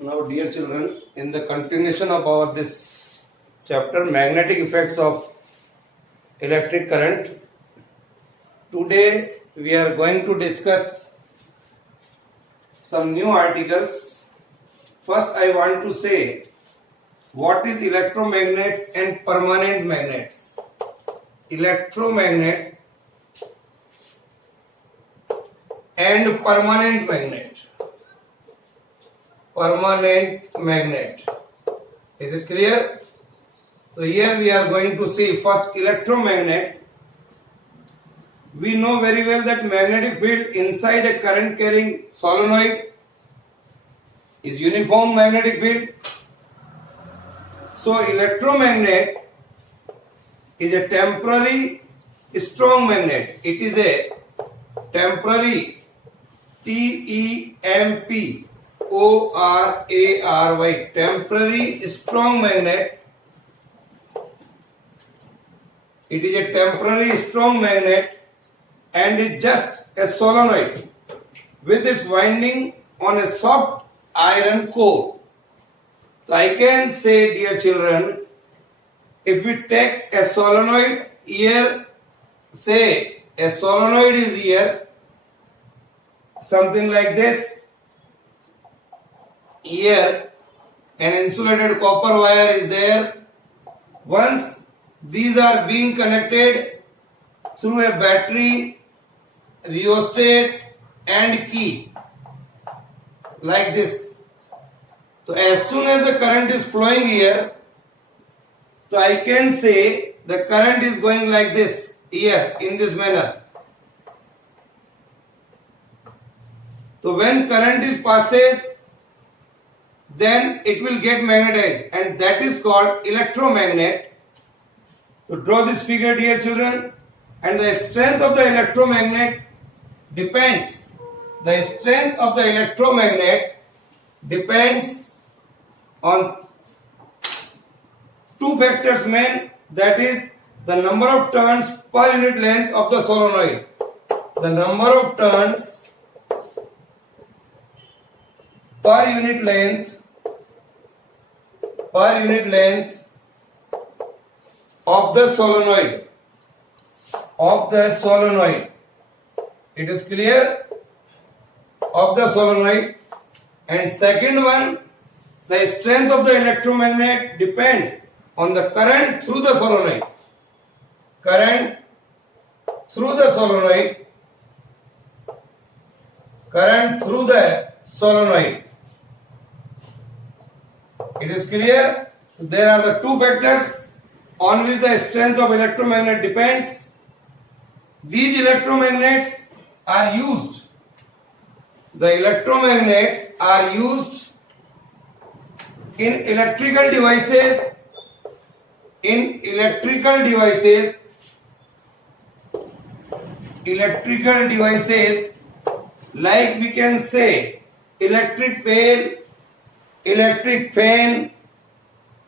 Now, dear children, in the continuation of our this chapter, magnetic effects of electric current, today we are going to discuss some new articles. First, I want to say what is electromagnets and permanent magnets. Electromagnet and permanent magnet. Permanent magnet. Is it clear? So here we are going to see first electromagnet. We know very well that magnetic field inside a current carrying solenoid is uniform magnetic field. So electromagnet is a temporary strong magnet. It is a temporary TEMP ORARY, temporary strong magnet. It is a temporary strong magnet and is just a solenoid with its winding on a soft iron core. So I can say, dear children, if we take a solenoid here, say a solenoid is here, something like this. Here an insulated copper wire is there. Once these are being connected through a battery, rheostat and key like this. So as soon as the current is flowing here, so I can say the current is going like this here in this manner. So when current is passes, then it will get magnetized, and that is called electromagnet. So draw this figure, dear children, and the strength of the electromagnet depends. The strength of the electromagnet depends on two factors main, that is the number of turns per unit length of the solenoid. The number of turns per unit length of the solenoid. It is clear? Of the solenoid. And second one, the strength of the electromagnet depends on the current through the solenoid. Current through the solenoid. It is clear? There are the two factors on which the strength of electromagnet depends. These electromagnets are used. The electromagnets are used in electrical devices. Like we can say electric pail, electric fan,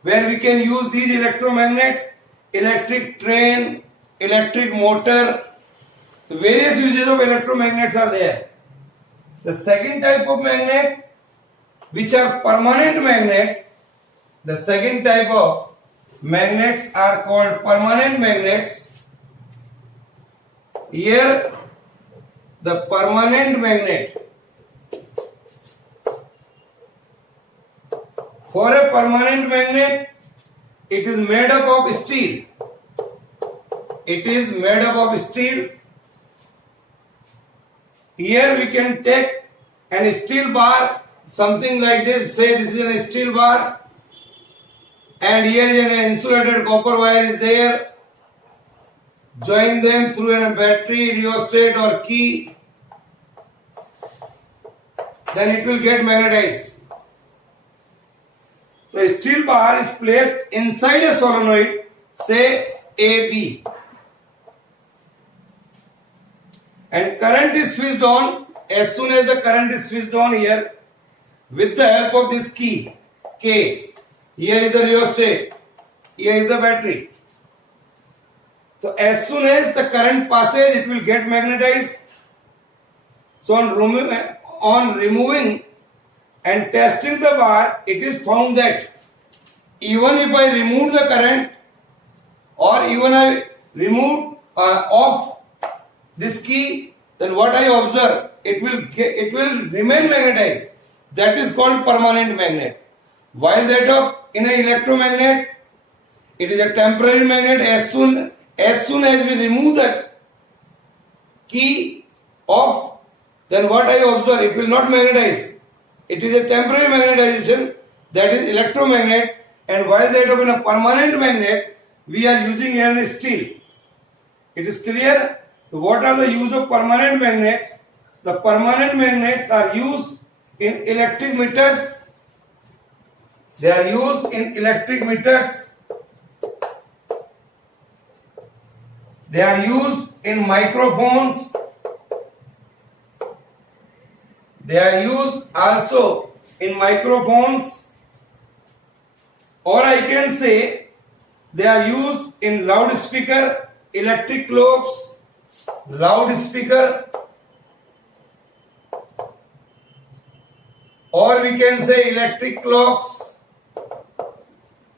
where we can use these electromagnets, electric train, electric motor. The various uses of electromagnets are there. The second type of magnet, which are permanent magnet, the second type of magnets are called permanent magnets. Here the permanent magnet. For a permanent magnet, it is made up of steel. Here we can take an steel bar, something like this. Say this is a steel bar, and here an insulated copper wire is there. Join them through a battery, rheostat or key. Then it will get magnetized. So a steel bar is placed inside a solenoid, say AB, and current is switched on. As soon as the current is switched on here, with the help of this key K, here is the rheostat, here is the battery. So as soon as the current passes, it will get magnetized. So on removing and testing the bar, it is found that even if I remove the current or even I remove off this key, then what I observe, it will remain magnetized. That is called permanent magnet. While that of in an electromagnet, it is a temporary magnet. As soon as we remove the key off, then what I observe, it will not magnetize. It is a temporary magnetization, that is electromagnet. And while that of in a permanent magnet, we are using here in steel. It is clear. So what are the use of permanent magnets? The permanent magnets are used in electric meters. They are used in electric meters. They are used in microphones. They are used also in microphones. Or I can say they are used in loudspeaker, electric clocks, loudspeaker, or we can say electric clocks.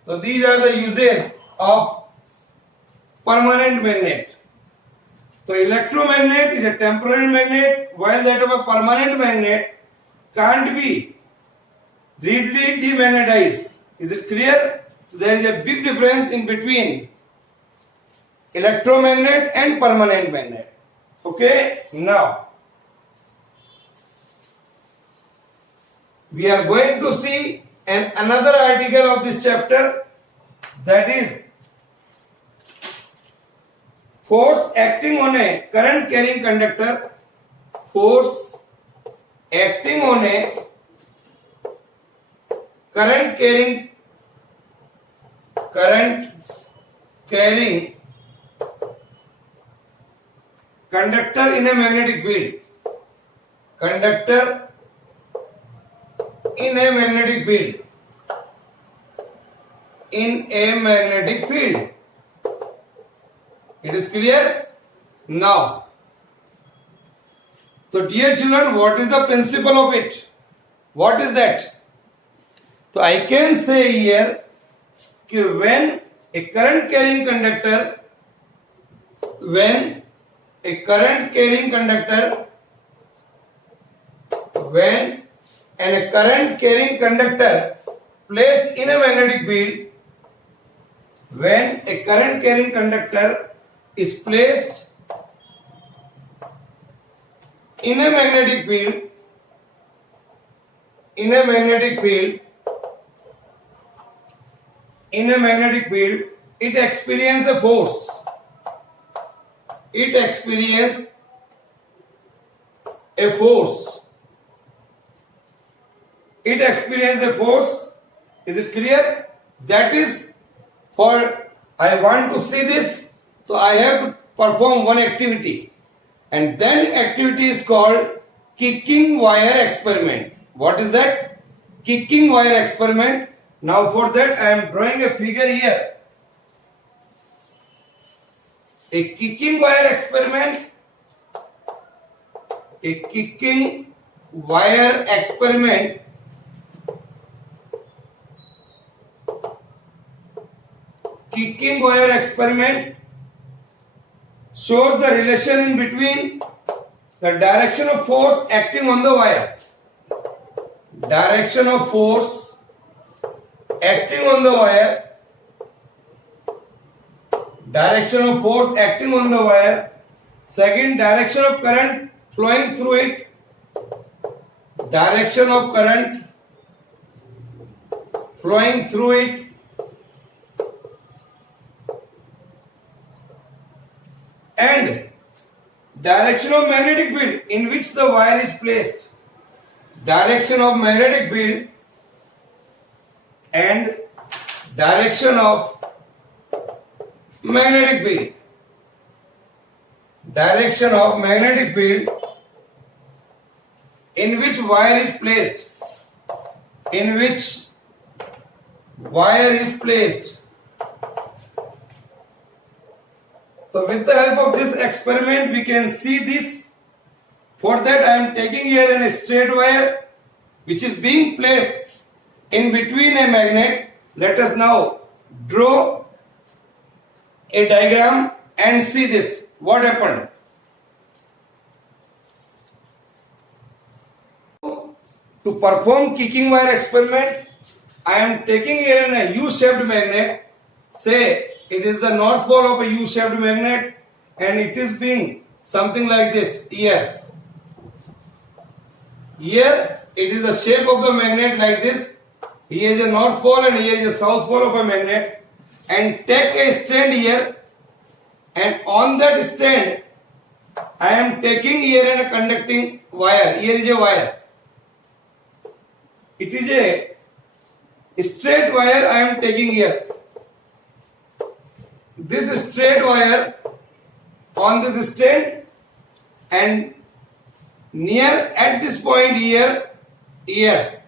So these are the uses of permanent magnet. So electromagnet is a temporary magnet, while that of a permanent magnet can't be readily demagnetized. Is it clear? There is a big difference in between electromagnet and permanent magnet. Okay, now we are going to see another article of this chapter, that is force acting on a current carrying conductor. Force acting on a current carrying conductor in a magnetic field. Conductor in a magnetic field. In a magnetic field. It is clear? Now, so dear children, what is the principle of it? What is that? So I can say here, when a current carrying conductor, when a current carrying conductor placed in a magnetic field, when a current carrying conductor is placed in a magnetic field, it experiences a force. It experiences a force. It experiences a force. Is it clear? That is, for I want to see this, so I have to perform one activity, and that activity is called kicking wire experiment. What is that? Kicking wire experiment. Now for that I am drawing a figure here. A kicking wire experiment. A kicking wire experiment shows the relation in between the direction of force acting on the wire. Direction of force acting on the wire. Direction of force acting on the wire. Second, direction of current flowing through it. Direction of current flowing through it. And direction of magnetic field in which the wire is placed. Direction of magnetic field and direction of magnetic field. Direction of magnetic field in which wire is placed. In which wire is placed. So with the help of this experiment we can see this. For that I am taking here a straight wire which is being placed in between a magnet. Let us now draw a diagram and see this. What happened? To perform kicking wire experiment, I am taking here in a U-shaped magnet. Say it is the north pole of a U-shaped magnet and it is being something like this here. Here it is the shape of the magnet like this. Here is a north pole and here is a south pole of a magnet. And take a stand here, and on that stand I am taking here a conducting wire. Here is a wire. It is a straight wire I am taking here. This straight wire on this stand, and near at this point here you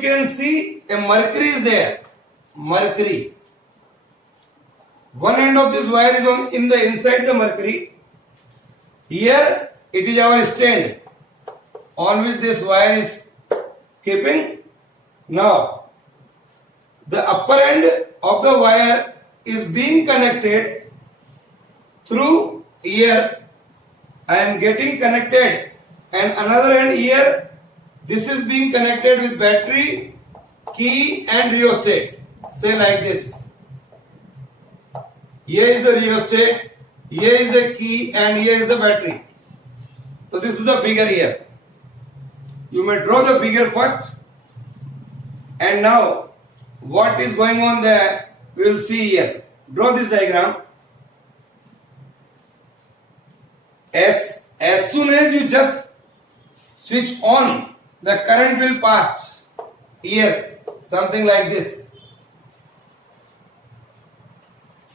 can see a mercury is there. Mercury. One end of this wire is on in the inside the mercury. Here it is our stand on which this wire is keeping. Now the upper end of the wire is being connected through here. I am getting connected, and another end here, this is being connected with battery, key and rheostat. Say like this. Here is the rheostat, here is the key and here is the battery. So this is the figure here. You may draw the figure first, and now what is going on there we will see here. Draw this diagram. As soon as you just switch on, the current will pass here, something like this.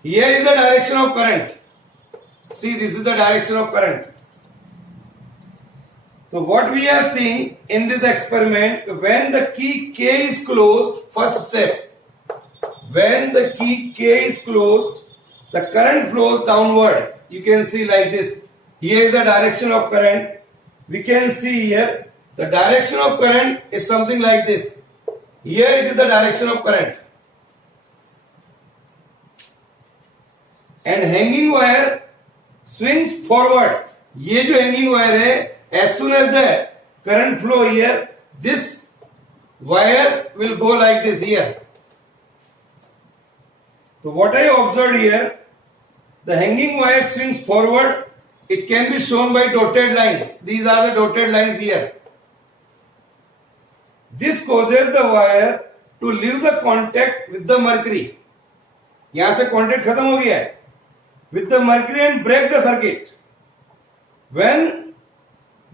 Here is the direction of current. See, this is the direction of current. So what we are seeing in this experiment, when the key K is closed, first step, when the key K is closed, the current flows downward. You can see like this. Here is the direction of current. We can see here the direction of current is something like this. Here it is the direction of current. And hanging wire swings forward. ये जो hanging wire है, as soon as the current flow here, this wire will go like this here. So what I observed here, the hanging wire swings forward. It can be shown by dotted lines. These are the dotted lines here. This causes the wire to leave the contact with the mercury. यहाँ से contact खत्म हो गया है with the mercury and break the circuit. When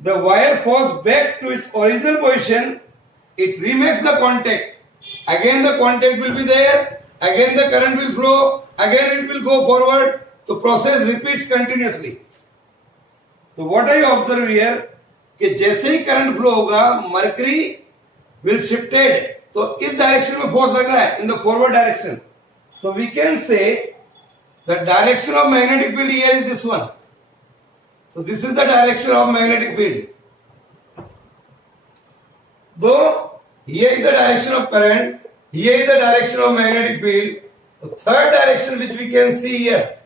the wire falls back to its original position, it remakes the contact. Again the contact will be there. Again the current will flow. Again it will go forward. The process repeats continuously. तो what I observe here कि जैसे ही current flow होगा mercury will shifted, तो इस direction में force लग रहा है इन द फॉरवर्ड डायरेक्शन. तो we can say the direction of magnetic field here is this one. So this is the direction of magnetic field. Though here is the direction of current, here is the direction of magnetic field. The third direction which we can see here,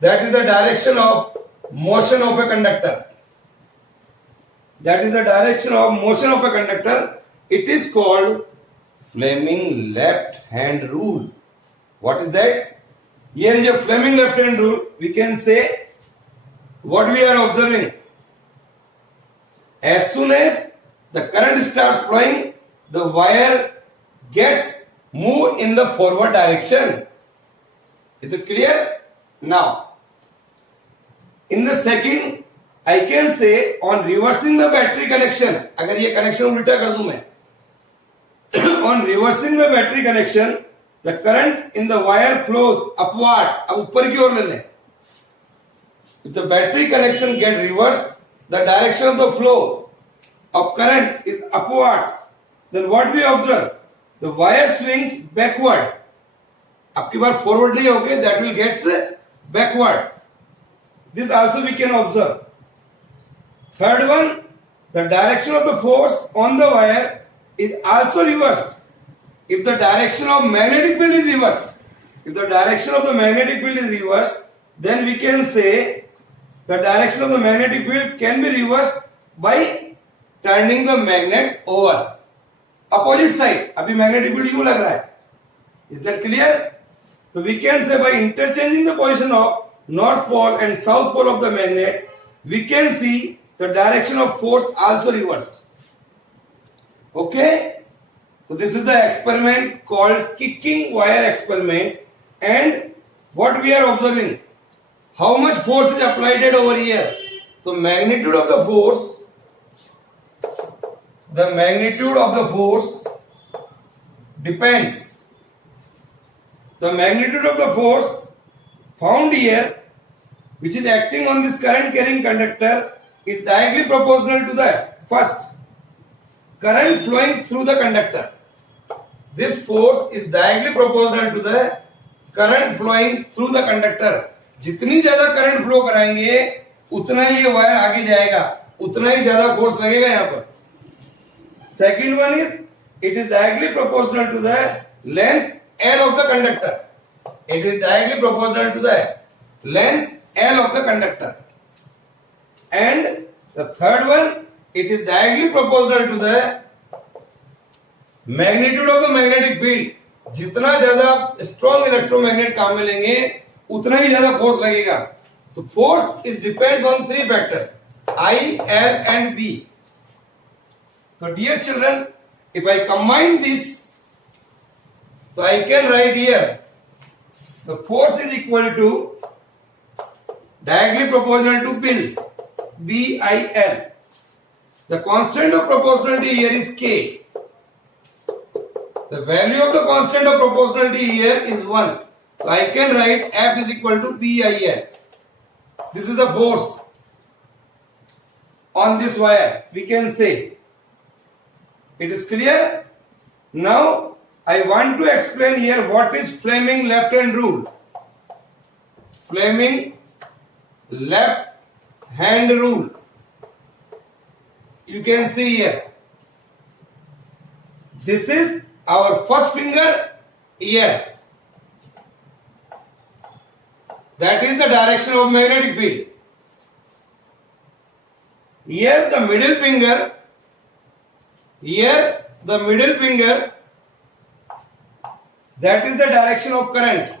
that is the direction of motion of a conductor. That is the direction of motion of a conductor. It is called Fleming left hand rule. What is that? Here is a Fleming left hand rule. We can say what we are observing. As soon as the current starts flowing, the wire gets moved in the forward direction. Is it clear? Now, in the second, I can say on reversing the battery connection, अगर ये connection उल्टा कर दूं मैं, on reversing the battery connection, the current in the wire flows upward. अब ऊपर की ओर ले लें. If the battery connection get reversed, the direction of the flow of current is upwards. Then what we observe? The wire swings backward. अब की बार forward नहीं होगे, that will get backward. This also we can observe. Third one, the direction of the force on the wire is also reversed. If the direction of magnetic field is reversed, if the direction of the magnetic field is reversed, then we can say the direction of the magnetic field can be reversed by turning the magnet over. Opposite side. अभी magnetic field यूं लग रहा है. Is that clear? So we can say by interchanging the position of north pole and south pole of the magnet, we can see the direction of force also reversed. Okay? So this is the experiment called kicking wire experiment, and what we are observing, how much force is applied over here. So magnitude of the force depends. The magnitude of the force found here, which is acting on this current carrying conductor, is directly proportional to the first current flowing through the conductor. This force is directly proportional to the current flowing through the conductor. जितनी ज्यादा current flow कराएंगे उतना ही ये wire आगे जाएगा, उतना ही ज्यादा force लगेगा यहाँ पर. Second one is it is directly proportional to the length L of the conductor. It is directly proportional to the length L of the conductor. And the third one, it is directly proportional to the magnitude of the magnetic field. जितना ज्यादा strong electromagnet काम में लेंगे उतना ही ज्यादा force लगेगा. तो force is depends on three factors I, L and B. So dear children, if I combine this, so I can write here the force is equal to directly proportional to BIL. The constant of proportionality here is K. The value of the constant of proportionality here is 1. So I can write F is equal to BIL. This is the force on this wire. We can say. It is clear? Now I want to explain here what is Fleming left hand rule. Fleming left hand rule. You can see here. This is our first finger here. That is the direction of magnetic field. Here the middle finger. Here the middle finger. That is the direction of current.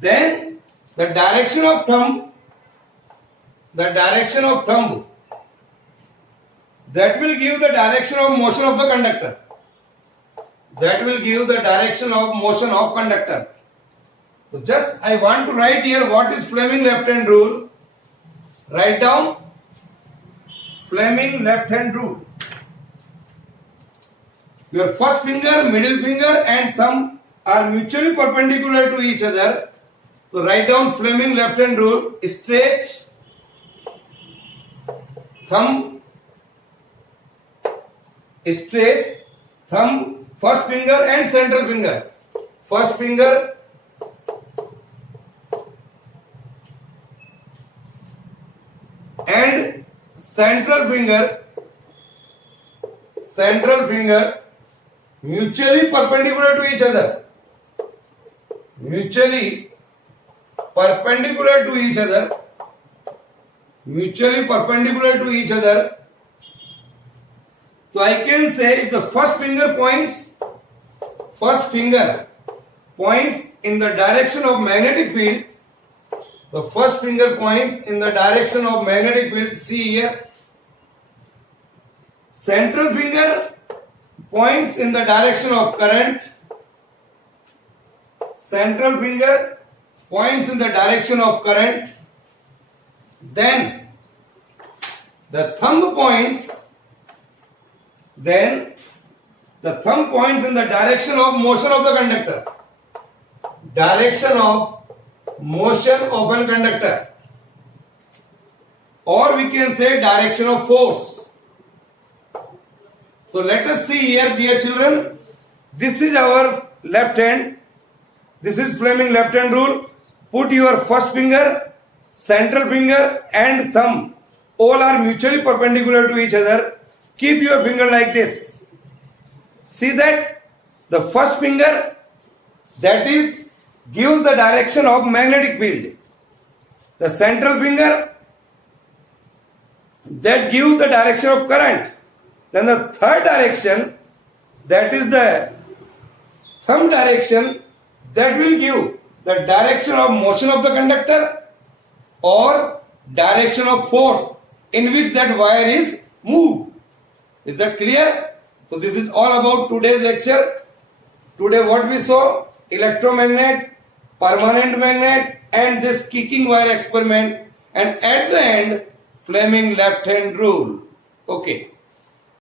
Then the direction of thumb. That will give the direction of motion of the conductor. So just I want to write here what is Fleming left hand rule. Write down Fleming left hand rule. Your first finger, middle finger and thumb are mutually perpendicular to each other. So write down Fleming left hand rule. Stretch thumb, first finger and central finger. First finger and central finger mutually perpendicular to each other. Mutually perpendicular to each other. So I can say if the first finger points in the direction of magnetic field. The first finger points in the direction of magnetic field. See here. Central finger points in the direction of current. Then the thumb points in the direction of motion of the conductor. Or we can say direction of force. So let us see here, dear children. This is our left hand. This is Fleming left hand rule. Put your first finger, central finger and thumb all are mutually perpendicular to each other. Keep your finger like this. See that the first finger, that is gives the direction of magnetic field. The central finger, that gives the direction of current. Then the third direction, that is the thumb direction, that will give the direction of motion of the conductor or direction of force in which that wire is moved. Is that clear? So this is all about today's lecture. Today what we saw? Electromagnet, permanent magnet and this kicking wire experiment, and at the end Fleming left hand rule. Okay.